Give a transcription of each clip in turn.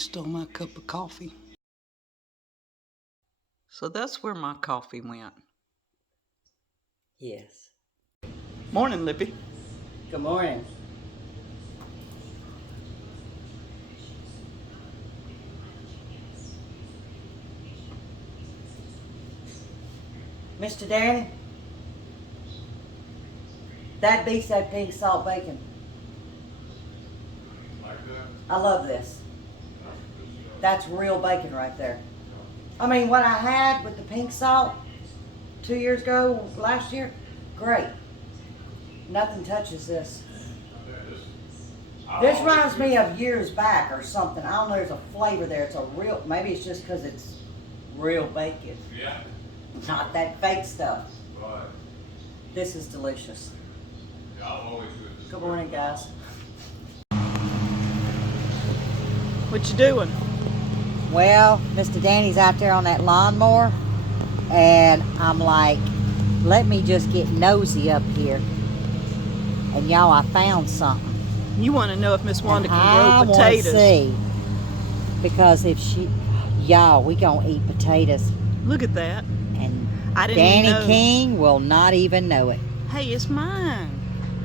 stole my cup of coffee. So that's where my coffee went. Yes. Morning, Lippy. Good morning. Mr. Danny, that beats that pink salt bacon. Like that? I love this. That's real bacon right there. I mean, what I had with the pink salt 2 years ago, last year, great. Nothing touches this. This reminds me of years back or something. I don't know, there's a flavor there. It's a real, maybe it's just because it's real bacon. Yeah. Not that fake stuff. Right. This is delicious. Yeah, I'll always do it this Good way. morning, guys. What you doing? Well, Mr. Danny's out there on that lawnmower, and I'm like, let me just get nosy up here. And y'all, I found something. You want to know if Miss Wanda can I grow want to potatoes. see, because if she, y'all, we gonna eat potatoes, Look at that. and I didn't Danny even know. King will not even know it. Hey, it's mine.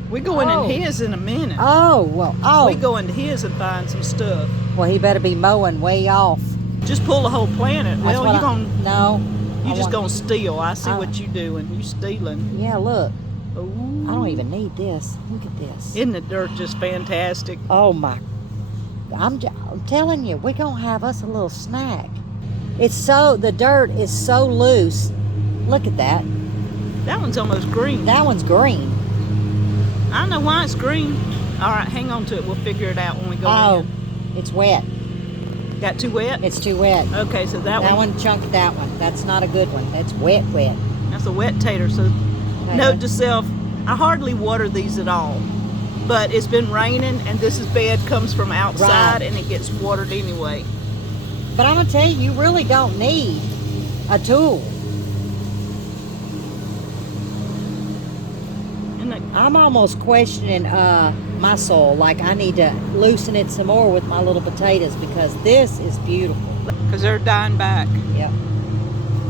We're going Oh. in his in a minute. Oh well, oh We go into his and find some stuff. well, he better be mowing way off. Just pull the whole planet. That's Well, what you I- gonna no, you I just want- gonna steal. I see I- what you doing. You stealing. Yeah, look, Ooh. I don't even need this. Look at this. Isn't the dirt just fantastic? Oh my! I'm telling you, we're gonna have us a little snack. It's so, the dirt is so loose. Look at that. That one's almost green. That one's green. I don't know why it's green. All right, hang on to it. We'll figure it out when we go Oh, it's wet. in. Got too wet? It's too wet. Okay, so that That one. one chunked that one. That's not a good one. That's wet, wet. That's a wet tater. So note to self, I hardly water these at all. But it's been raining and this bed comes from outside Right. and it gets watered anyway. But I'm gonna tell you, you really don't need a tool. Isn't it? I'm almost questioning my soil. Like, I need to loosen it some more with my little potatoes, because this is beautiful. Because they're dying back. Yep.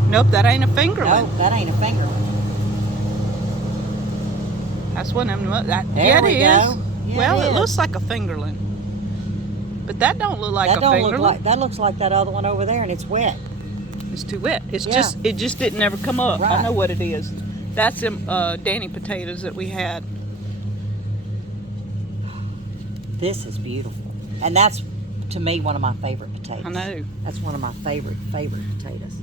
Nope, that ain't a fingerling. No, that ain't a finger. That's one of them. There Yeah, we it go. is. Yeah, Well, it it is. looks like a fingerling. But that don't look like That a don't fingerling. look like, that looks like that other one over there, and it's wet. It's too wet. It's Yeah. it just didn't ever come up. I Right. know what it is. That's them Danny potatoes that we had. This is beautiful. And that's, to me, one of my favorite potatoes. I know. That's one of my favorite potatoes.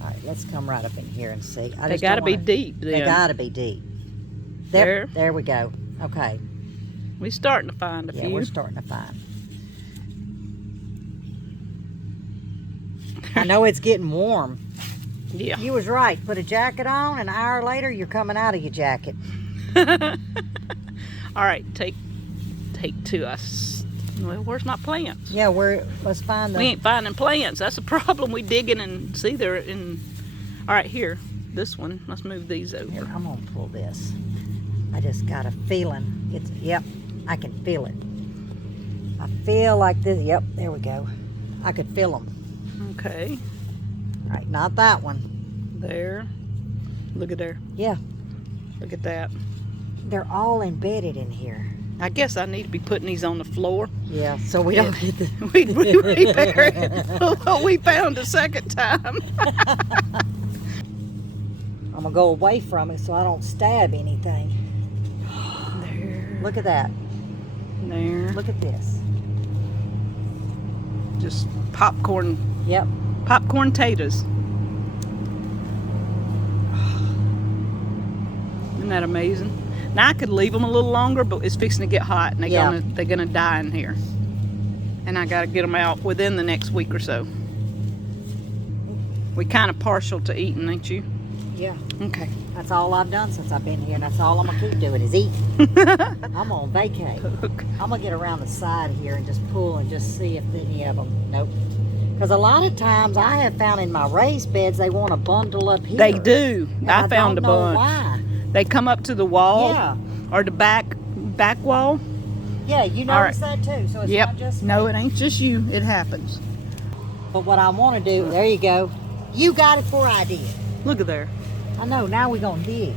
All right, let's come right up in here and see. I They just got to don't be wanna- deep then. They got to be deep. There. There we go. Okay. We're starting to find a Yeah, few. we're starting to find. I know it's getting warm. Yeah. You was right. Put a jacket on, and an hour later, you're coming out of your jacket. All right, take to us. Well, where's my plants? Yeah, let's find the... We ain't finding plants. That's a problem. We digging and see they're in. All right, here, this one. Let's move these over. Here, I'm gonna pull this. I just got a feeling. Yep, I can feel it. I feel like this. Yep, there we go. I could feel them. Okay, All right, not that one. there. Look at there. Yeah, Look at that. they're all embedded in here. I guess I need to be putting these on the floor. Yeah, so we don't get the... We repair what we found a second time. I'm gonna go away from it so I don't stab anything. There. Look at that. There. Look at this. Just popcorn Yep. taters. Isn't that amazing? Now I could leave them a little longer, but it's fixing to get hot, and they're gonna die in here. And I gotta get them out within the next week or so. We kind of partial to eating, ain't you? Yeah. Okay. That's all I've done since I've been here, and that's all I'm gonna keep doing is eat. I'm on vacay. I'm gonna get around the side here and just pull and just see if any of them. Nope. Because a lot of times I have found in my raised beds they want to bundle up here. They do. And I found a don't know bunch. why. They come up to the wall Yeah. or the back wall, Yeah, you All notice that too. So it's Yep. not just me. No, it ain't just you. It happens. But what I want to do, there you go. You got it before I did. Look at there. I know, now we're going to dig.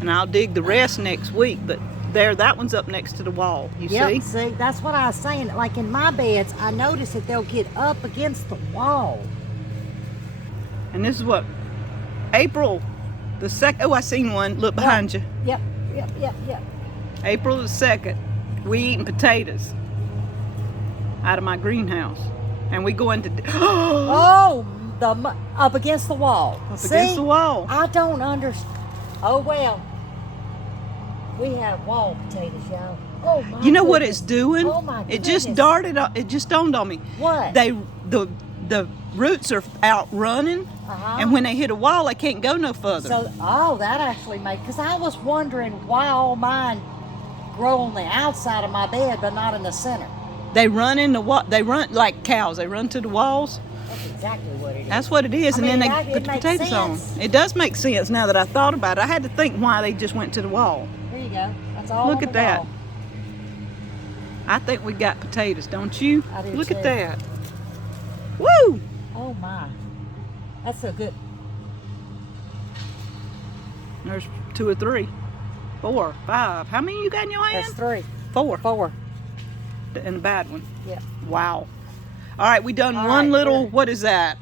And I'll dig the rest next week, but there, that one's up next to the wall. You Yep, see? that's what I was saying. Like in my beds, I notice that they'll get up against the wall. And this is what? April the 2nd. Oh, I seen one. Look behind you. Yep. April the 2nd. We eating potatoes out of my greenhouse. And we going to... Oh, up against the wall. Up against the wall. I don't understand. Oh, well. We have wall potatoes, y'all. Oh, my You know what goodness. it's doing? Oh, my It just goodness. darted up. It just dawned on me. What? The roots are out running, Uh-huh. and when they hit a wall, they can't go no further. So, that actually made, because I was wondering why all mine grow on the outside of my bed, but not in the center. They run in the wall. They run like cows. They run to the walls. That's exactly what it is. That's what it is, I and mean, then that- they it put the makes potatoes on. sense. It does make sense now that I thought about it. I had to think why they just went to the wall. Here you go. That's all. Look on at the that. wall. I think we got potatoes, don't you? I do Look too. at that. Woo! Oh my. That's so good. There's 2 or 3, 4, 5. How many you got in your hand? That's 3. 4. 4. And a bad one. Yeah. Wow. All right, we done All one right, little. here. What is that?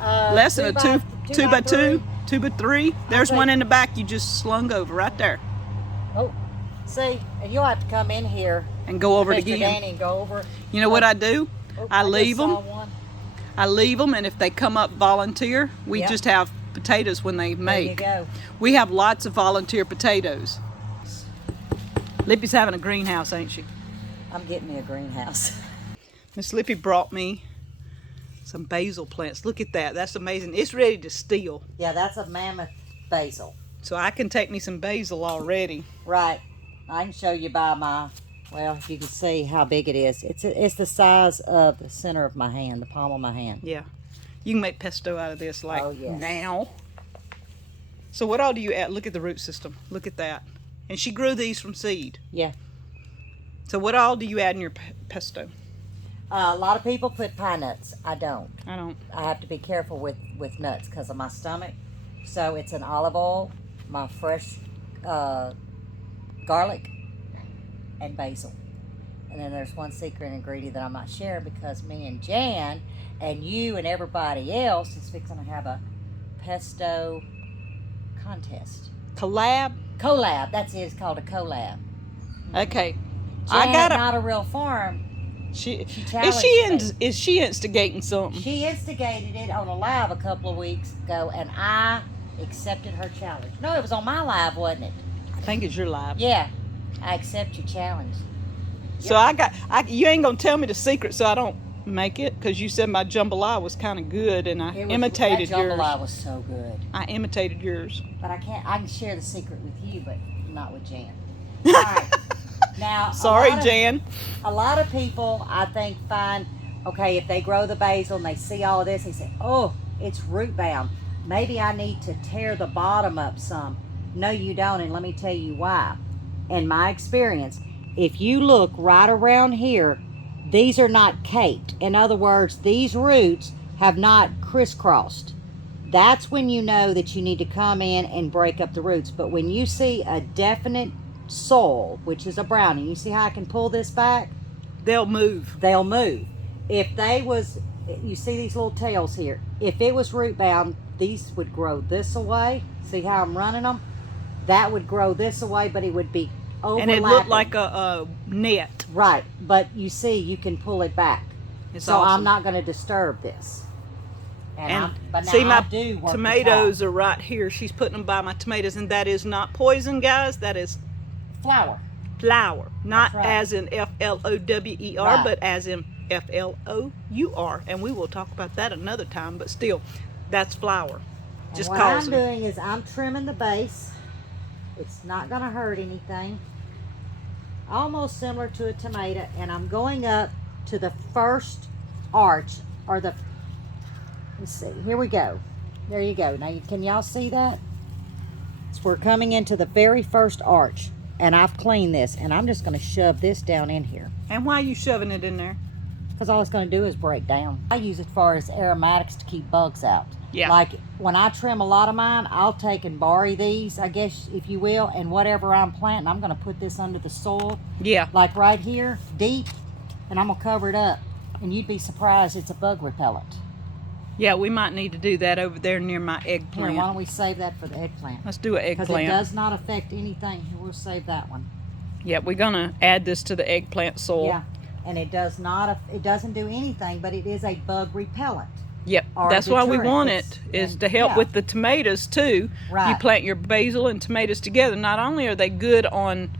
Less than a two by two, 2 by 3. There's Okay. one in the back you just slung over right there, Oh, see, and you'll have to come in here, and go over it Mr. again. Danny, and go over. You know what I do? Oh, I just leave saw them. one. I leave them, and if they come up volunteer, we Yep. just have potatoes when they make. There you go. We have lots of volunteer potatoes. Lippy's having a greenhouse, ain't she? I'm getting me a greenhouse. Ms Lippy brought me some basil plants. Look at that. That's amazing. It's ready to steal. Yeah, that's a mammoth basil. So I can take me some basil already. Right. I can show you by my, well, you can see how big it is. It's the size of the center of my hand, the palm of my hand. Yeah. You can make pesto out of this like Oh, yes. now. So what all do you add? Look at the root system. Look at that. And she grew these from seed. Yeah. So what all do you add in your pesto? A lot of people put pine nuts. I don't. I don't. I have to be careful with nuts because of my stomach. So it's an olive oil, my fresh garlic, and basil. And then there's one secret ingredient that I'm not sharing because me and Jan and you and everybody else is fixing to have a pesto contest. Collab? Collab. That's it. It's called a collab. Okay. Jan, I got it. not a real farm. She challenged is she instigating something? She instigated it on a live a couple of weeks ago, and I accepted her challenge. No, it was on my live, wasn't it? I think it's your live. Yeah, I accept your challenge. So you ain't gonna tell me the secret so I don't make it, because you said my jambalaya was kind of good and I imitated that yours. jambalaya was so good, I imitated yours. but I can share the secret with you, but not with Jan. All right. Now, Sorry, Jan. A lot of people, I think, find, okay, if they grow the basil and they see all of this, they say, oh, it's root bound. Maybe I need to tear the bottom up some. No, you don't, and let me tell you why. In my experience, if you look right around here, these are not caked. In other words, these roots have not crisscrossed. That's when you know that you need to come in and break up the roots. But when you see a definite soil, which is a brownie, you see how I can pull this back? They'll move. They'll move. If they was, you see these little tails here, if it was root bound, these would grow this away. See how I'm running them? That would grow this away, but it would be overlapping. And it looked like a net. Right, but you see, you can pull it back. It's so awesome. I'm not going to disturb this. And but now see, I my do work tomatoes are right here. She's putting them by my tomatoes, and that is not poison, guys. That is flour. flour, not That's right. as in Flower, Right. but as in Flour. And we will talk about that another time. But still, that's flour. And Just what cause I'm them. doing is I'm trimming the base. It's not going to hurt anything. Almost similar to a tomato, and I'm going up to the first arch, or the, let's see, here we go. There you go. Now, can y'all see that? So we're coming into the very first arch. And I've cleaned this, and I'm just going to shove this down in here. And why are you shoving it in there? Because all it's going to do is break down. I use it for as aromatics to keep bugs out. Yeah. Like when I trim a lot of mine, I'll take and borrow these, I guess, if you will, and whatever I'm planting, I'm going to put this under the soil. Yeah. Like right here, deep, and I'm going to cover it up. And you'd be surprised it's a bug repellent. Yeah, we might need to do that over there near my Here, eggplant. why don't we save that for the eggplant? Let's do an Because it eggplant. does not affect anything. Here, we'll save that one. Yeah, we're gonna add this to the eggplant soil. Yeah, and it does not, it doesn't do anything, but it is a bug repellent. Yep, Or that's why we deterrent. want It's- it, is and- to help yeah. with the tomatoes too. You Right. plant your basil and tomatoes together. Not only are they good on,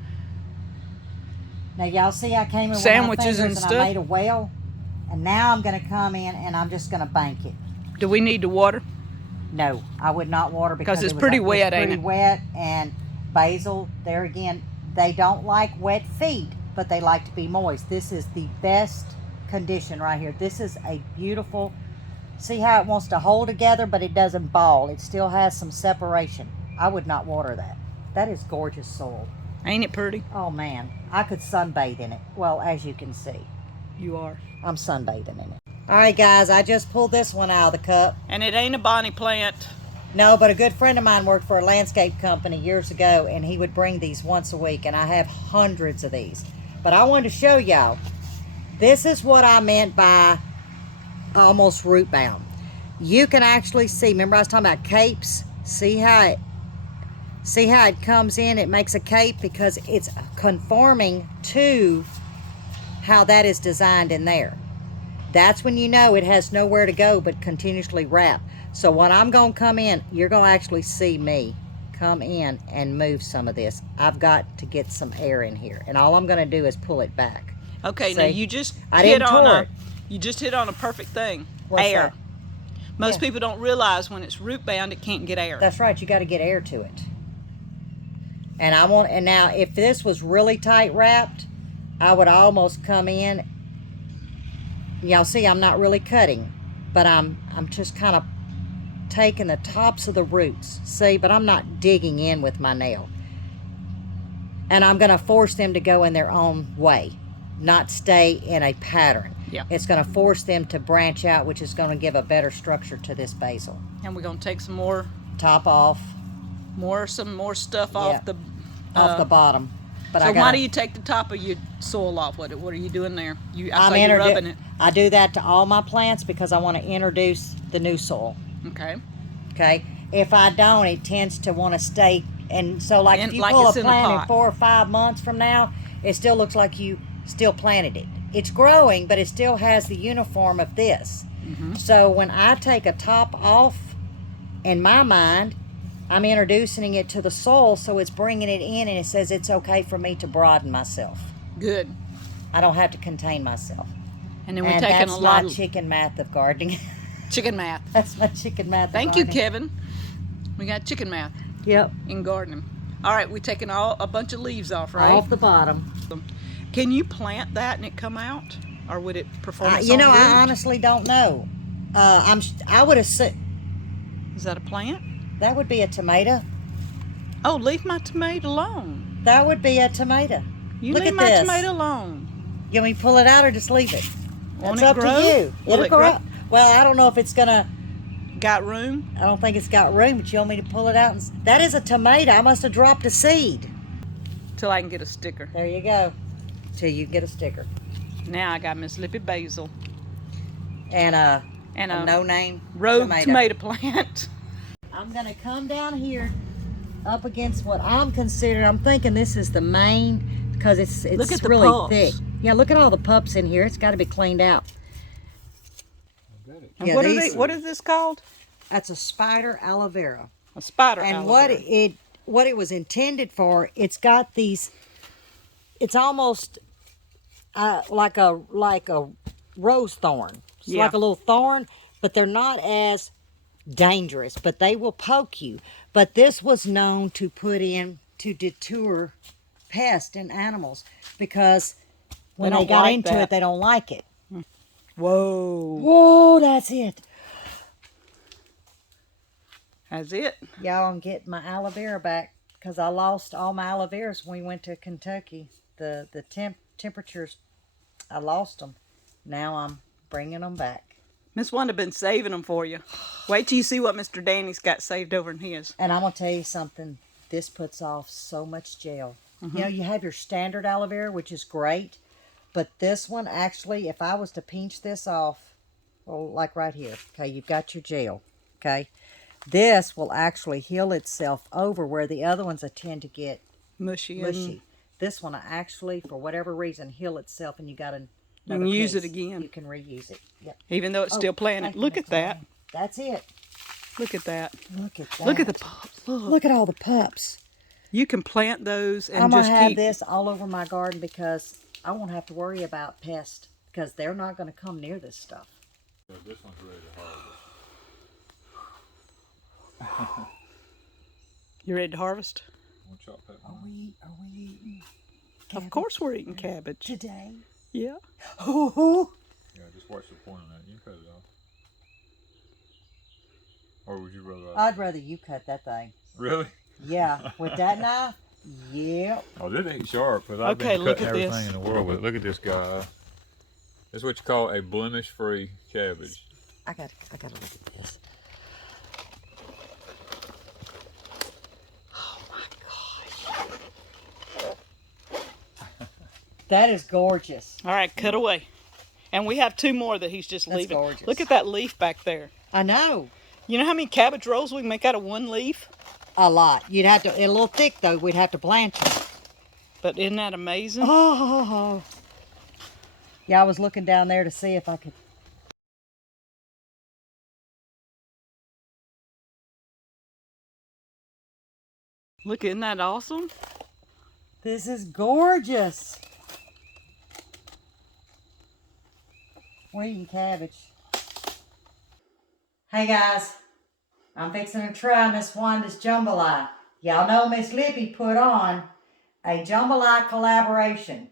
Now y'all see I came in Sandwiches with my and fingers stuff? I made a well, and now I'm going to come in and I'm just going to bank it. do we need to water? No, I would not water because 'Cause it's it was- pretty it was wet, ain't pretty it? wet, and basil, there again, they don't like wet feet, but they like to be moist. This is the best condition right here. This is a beautiful, see how it wants to hold together, but it doesn't ball. It still has some separation. I would not water that. That is gorgeous soil. Ain't it pretty? Oh man, I could sunbathe in it. Well, as you can see, You are. I'm sunbathing in it. All right, guys, I just pulled this one out of the cup. And it ain't a bonnie plant. No, but a good friend of mine worked for a landscape company years ago, and he would bring these once a week, and I have hundreds of these. But I wanted to show y'all, this is what I meant by almost root bound. You can actually see, remember I was talking about capes? See how it comes in, it makes a cape because it's conforming to how that is designed in there. That's when you know it has nowhere to go but continuously wrap. So when I'm going to come in, you're going to actually see me come in and move some of this. I've got to get some air in here. And all I'm going to do is pull it back. Okay, now See? you just I hit didn't on tore a, it. you just hit on a perfect thing. What's air. that? Most Yeah. people don't realize when it's root bound, it can't get air. That's right. You got to get air to it. And now if this was really tight wrapped, I would almost come in. Y'all see I'm not really cutting, but I'm just kind of taking the tops of the roots. See, but I'm not digging in with my nail. And I'm going to force them to go in their own way, not stay in a pattern. Yeah. It's going to force them to branch out, which is going to give a better structure to this basil. And we're gonna take some more, Top off, some more stuff Yeah. off the. off the bottom. But So I why gotta, do you take the top of your soil off? What are you doing there? I I'm saw you introdu- rubbing it. I do that to all my plants because I want to introduce the new soil. Okay. Okay. If I don't, it tends to want to stay. And so, like, if you Like pull a it's in a plant in pot. 4 or 5 months from now, it still looks like you still planted it. It's growing, but it still has the uniform of this. Mm-hmm. So when I take a top off, in my mind, I'm introducing it to the soil, so it's bringing it in, and it says it's okay for me to broaden myself. Good. I don't have to contain myself. And then we're And taking that's a lot my of chicken math of gardening. chicken math. That's my chicken math of Thank you, gardening. Kevin. We got chicken math Yep. in gardening. All right, we're taking a bunch of leaves off, right? Off the bottom. Can you plant that and it come out, or would it perform its You own know, root? I honestly don't know. I would assume Is that a plant? that would be a tomato. Oh, leave my tomato alone. That would be a tomato. You Look leave at my this. tomato alone. You want me to pull it out or just leave it? Won't That's it up grow? to you. Will It'll it grow. grow? Well, I don't know if it's gonna. Got room? I don't think it's got room, but you want me to pull it out? That is a tomato. I must have dropped a seed. Till I can get a sticker. There you go. Till you get a sticker. Now I got Ms Lippy Basil And a and no-name rogue tomato plant. I'm going to come down here up against what I'm considering. I'm thinking this is the main because it's Look at the really pups. thick. Yeah, look at all the pups in here. It's got to be cleaned out. And Yeah, what are these- they? What is this called? That's a spider aloe vera. A spider. And aloe what vera. it was intended for, it's got these, it's almost like a rose thorn. It's Yeah. like a little thorn, but they're not as dangerous, but they will poke you. But this was known to put in to deter pests and animals because when they don't got like into that. it, they don't like it. Whoa. Whoa, that's it. That's it. Y'all, I'm getting my aloe vera back because I lost all my aloe veras when we went to Kentucky. The temperatures, I lost them. Now I'm bringing them back. Miss Wanda been saving them for you. Wait till you see what Mr. Danny's got saved over in his. And I'm going to tell you something. This puts off so much gel. You know, you have your standard aloe vera, which is great. But this one, actually, if I was to pinch this off, well, like right here, okay, you've got your gel, okay? This will actually heal itself over where the other ones tend to get Mushy. This one will actually, for whatever reason, heal itself, and you got to You can use it again. You can reuse it. Yep. Even though it's still planted. Look at that. That's it. Look at that. Look at that. Look at the pups. Look at all the pups. You can plant those and I'm just gonna have keep. this all over my garden because I won't have to worry about pests because they're not going to come near this stuff. This one's ready to harvest. You ready to harvest? We'll chop that Are one. we eating Of course we're eating cabbage. today? Yeah. Oh, Yeah, just watch the point on that. You can cut it off. Or would you rather? I'd rather you cut that thing. Really? Yeah, with that knife. Yep. Oh, this ain't sharp, but I've Okay, been look cutting at everything this. in the world with it. Look at this guy. This is what you call a blemish-free cabbage. I gotta look at this. Oh my gosh. That is gorgeous. All right, cut away. And we have 2 more that he's just That's leaving. gorgeous. Look at that leaf back there. I know. You know how many cabbage rolls we can make out of 1 leaf? A lot. You'd have to, a little thick though, we'd have to blanch it. But isn't that amazing? Oh. Yeah, I was looking down there to see if I could. Look, isn't that awesome? This is gorgeous. We're eating cabbage. Hey guys, I'm fixing to try Miss Wanda's Jambalaya. Y'all know Ms Lippy put on a Jambalaya collaboration.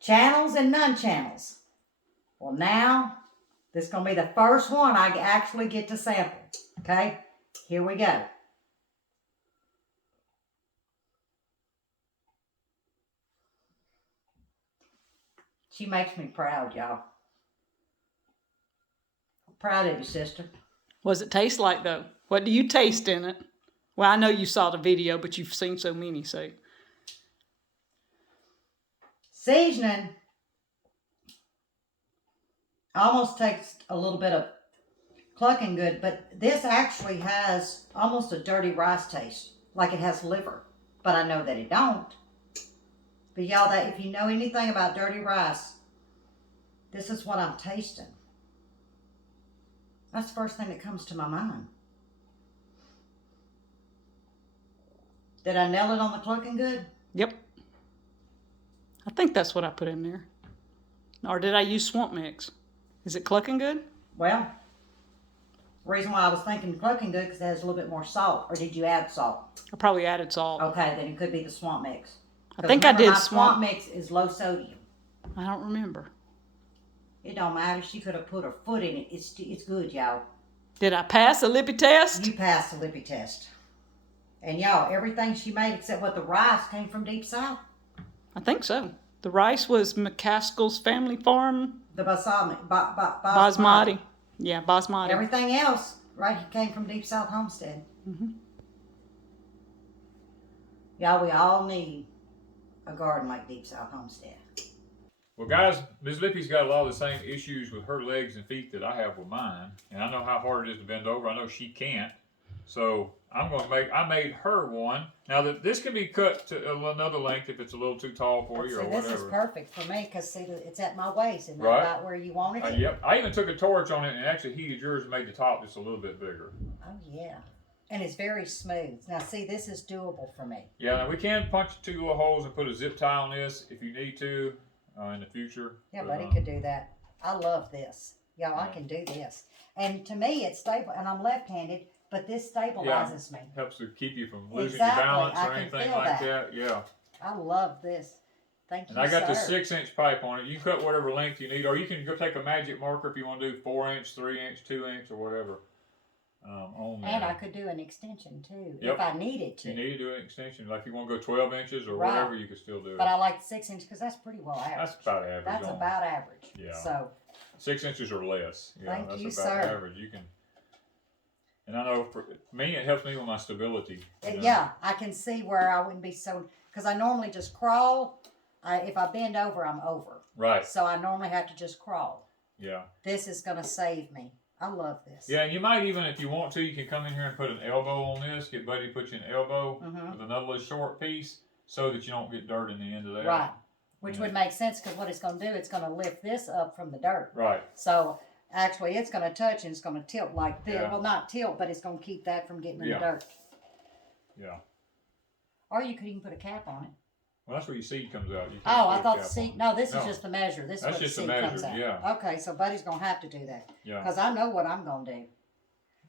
Channels and non-channels. Well now, this is going to be the first one I actually get to sample. Okay, here we go. She makes me proud, y'all. Proud of you, sister. What does it taste like, though? What do you taste in it? Well, I know you saw the video, but you've seen so many, so. Seasoning almost takes a little bit of clucking good, but this actually has almost a dirty rice taste, like it has liver. But I know that it don't. But y'all, that if you know anything about dirty rice, this is what I'm tasting. That's the first thing that comes to my mind. Did I nail it on the clucking good? Yep. I think that's what I put in there. Or did I use swamp mix? Is it clucking good? Well, the reason why I was thinking clucking good because it has a little bit more salt. Or did you add salt? I probably added salt. Okay, then it could be the swamp mix. I think I did my swamp. mix is low sodium. I don't remember. It don't matter. She could have put her foot in it. It's good, y'all. Did I pass the Lippy test? You passed the Lippy test. And y'all, everything she made except what the rice came from Deep South. I think so. The rice was McCaskill's family farm. The basmati. Basmati. Yeah, basmati. Everything else, right, came from Deep South Homestead. Mm-hmm. Y'all, we all need a garden like Deep South Homestead. Well, guys, Ms Lippy's got a lot of the same issues with her legs and feet that I have with mine. And I know how hard it is to bend over. I know she can't. So I made her one. Now, this can be cut to another length if it's a little too tall for you or whatever. This is perfect for me because, see, it's at my waist and Right. about where you wanted it. Yep. I even took a torch on it and actually heated yours and made the top just a little bit bigger. Oh, yeah. And it's very smooth. Now, see, this is doable for me. Yeah, now we can punch 2 little holes and put a zip tie on this if you need to in the future. Yeah, But, buddy could do that. I love this. Y'all, I can do this. And to me, it's stable. And I'm left-handed, but this stabilizes me. Helps to keep you from losing Exactly. your balance I or can anything feel like that. that. Yeah. I love this. Thank you, And I got sir. the 6-inch pipe on it. You can cut whatever length you need, or you can go take a magic marker if you want to do 4-inch, 3-inch, 2-inch, or whatever. on there. And I could do an extension too, Yep. if I needed to. You need to do an extension. Like if you want to go 12 inches or Right. whatever, you can still do it. But I like the 6 inch because that's pretty well average. That's about average. That's on- about average. Yeah. So 6 inches or less. Yeah, Thank that's you, about sir. average. You can. And I know for me, it helps me with my stability. you know. yeah, I can see where I wouldn't be so, because I normally just crawl. If I bend over, I'm over. Right. So I normally have to just crawl. Yeah. This is going to save me. I love this. Yeah, and you might even, if you want to, you can come in here and put an elbow on this. Get Buddy to put you an elbow Mhm. with another little short piece, so that you don't get dirt in the end of that. Right. Which Yeah. would make sense because what it's going to do, it's going to lift this up from the dirt. Right. So actually, it's going to touch and it's going to tilt like this. Yeah. Well, not tilt, but it's going to keep that from getting in Yeah. the dirt. Yeah. Or you could even put a cap on it. Well, that's where your seed comes out. You can't Oh, I put a thought the cap seed. on it. No, this is No. just the measure. This is That's what the just a seed measure, comes out. yeah. Okay, so Buddy's going to have to do that. Yeah. Because I know what I'm going to do.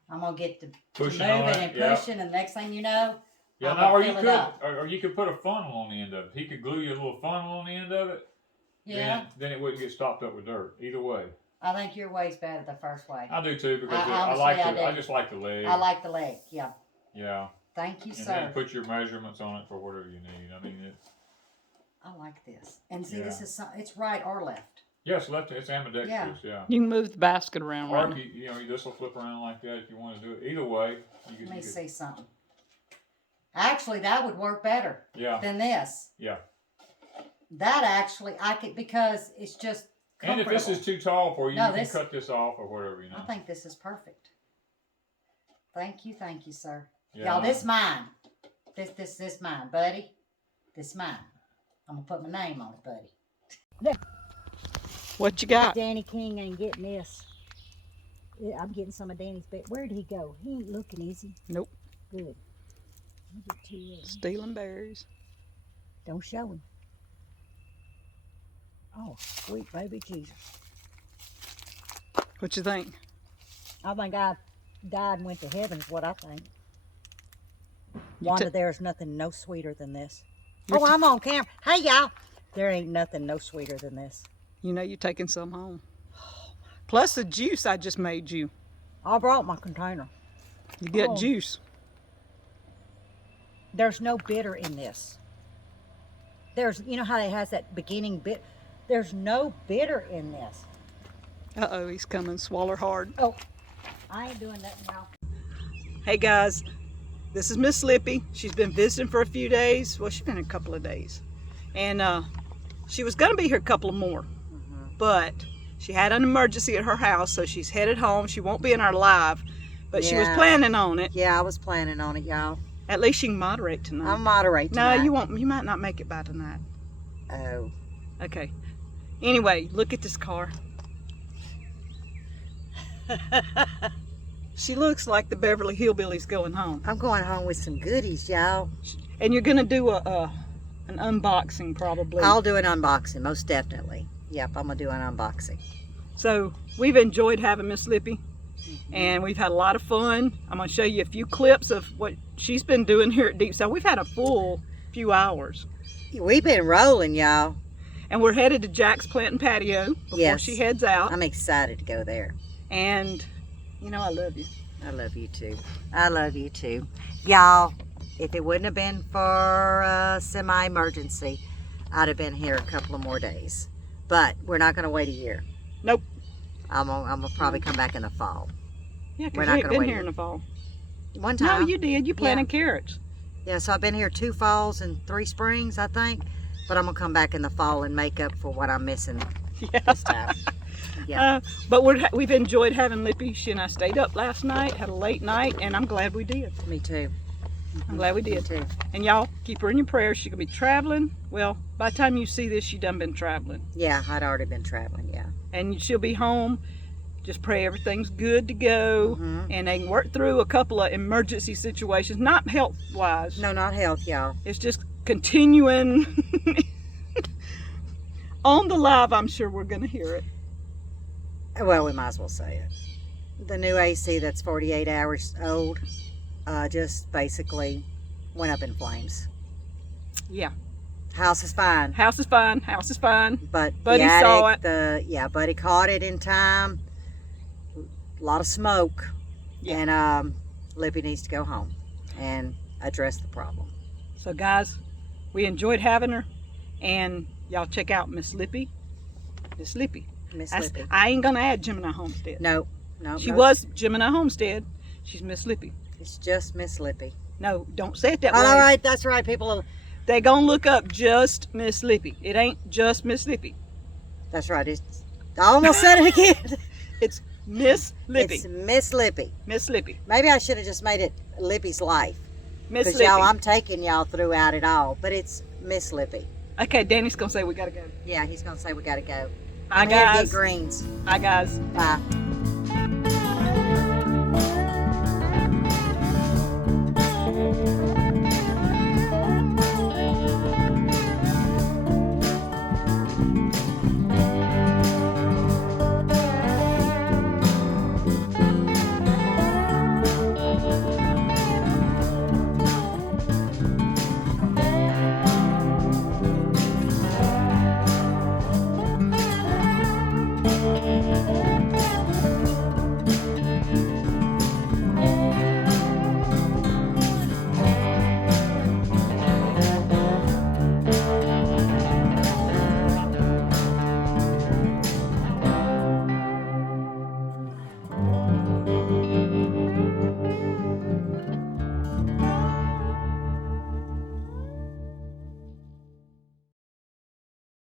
I'm going to get to Pushing moving on it, and yeah. pushing, and next thing you know, Yeah, I'm no, gonna or you fill it could, up. or you could put a funnel on the end of it. He could glue you a little funnel on the end of it. yeah, Then it wouldn't get stopped up with dirt. Either way, I think your way's better the first way. I do too because I- I like honestly, I I do. just like the leg. I like the leg. Yeah. Yeah, Thank you, and then sir. put your measurements on it for whatever you need. I mean, it's I like this. And see, Yeah. this is it's right or left. yes, left. It's ambidextrous. Yeah. You can move the basket around. Or Right? if you know, this will flip around like that if you want to do it. Either way, you could. Let me You could see something. Actually, that would work better yeah, than this. yeah. That actually, I could, because it's just And if this is comfortable. too tall for you, No, you can this- cut this off or whatever. You know. I think this is perfect. Thank you, sir. Yeah. Y'all, this mine. This mine, buddy. This mine. I'm gonna put my name on it, buddy. What you got? Danny King ain't getting this. Yeah, I'm getting some of Danny's bed. Where'd he go? He ain't looking, is he? Nope. Good. Let me get two of them. Stealing berries. Don't show him. Oh, sweet baby Jesus. What you think? I think I died and went to heaven is what I think. You Wanda, ta- there's nothing no sweeter than this. You're Oh, I'm on camera. Hey, y'all. There ain't nothing no sweeter than this. You know you're taking some home. Plus the juice I just made you. I brought my container. You get Oh. juice. There's no bitter in this. There's, you know how it has that beginning bit? There's no bitter in this. Uh-oh, he's coming. Swaller hard. Oh, I ain't doing that now. Hey guys, this is Ms Lippy. She's been visiting for a few days. Well, she's been a couple of days. And she was gonna be here a couple of more. But she had an emergency at her house, so she's headed home. She won't be in our live, but she was Yeah. planning on it. Yeah, I was planning on it, y'all. At least she can moderate tonight. I'll moderate No, tonight. you won't. You might not make it by tonight. Oh. Okay. Anyway, look at this car. She looks like the Beverly Hillbillies going home. I'm going home with some goodies, y'all. And you're gonna do an unboxing probably. I'll do an unboxing, most definitely. Yep, I'm going to do an unboxing. So we've enjoyed having Miss Lippy, and we've had a lot of fun. I'm gonna show you a few clips of what she's been doing here at Deepsouth. We've had a full few hours, We've been rolling, y'all. and we're headed to Jack's Planting Patio before Yes. she heads out. I'm excited to go there. And you know I love you. I love you too. I love you too. Y'all, if it wouldn't have been for a semi-emergency, I'd have been here a couple of more days. But we're not going to wait a year. Nope. I'm gonna probably come back in the fall. Yeah, We're because not you ain't gonna been wait. here in the fall. One No, time. you did. You planted carrots. Yeah, so I've been here 2 falls and 3 springs, I think. But I'm going to come back in the fall and make up for what I'm missing Yeah. this time. Yeah. But we've enjoyed having Lippy. She and I stayed up last night, had a late night, and I'm glad we did. Me too. I'm glad we Me did. too. And y'all, keep her in your prayers. She's going to be traveling. Well, by the time you see this, she done been traveling. Yeah, I'd already been traveling, yeah. And she'll be home. Just pray everything's good to go. And they can work through a couple of emergency situations, not health-wise. No, not health, y'all. It's just continuing. On the live, I'm sure we're going to hear it. Well, we might as well say it. The new AC that's 48 hours old just basically went up in flames. Yeah. House is fine. House is fine. House is fine. But Buddy the saw attic, Buddy caught it in time. A lot of smoke. Yeah. And Lippy needs to go home and address the problem. So guys, we enjoyed having her, and y'all check out Ms Lippy. Ms Lippy. Ms Lippy. I ain't gonna add Gemini Homestead. No. She was Gemini Homestead. She's Ms Lippy. It's just Ms Lippy. No, don't say it that way. All right, that's right. People, They gonna look up just Ms Lippy. It ain't just Ms Lippy. that's right. I almost said it again. It's Ms Lippy. It's Ms Lippy. Miss Lippy. Maybe I should have just made it Lippy's Life. Miss Because Lippy. y'all, I'm taking y'all throughout it all. But it's Miss Lippy. Okay, Danny's gonna say we gotta go. Yeah, he's going to say we got to go. Bye I'm here to guys. get greens. Bye guys. Bye.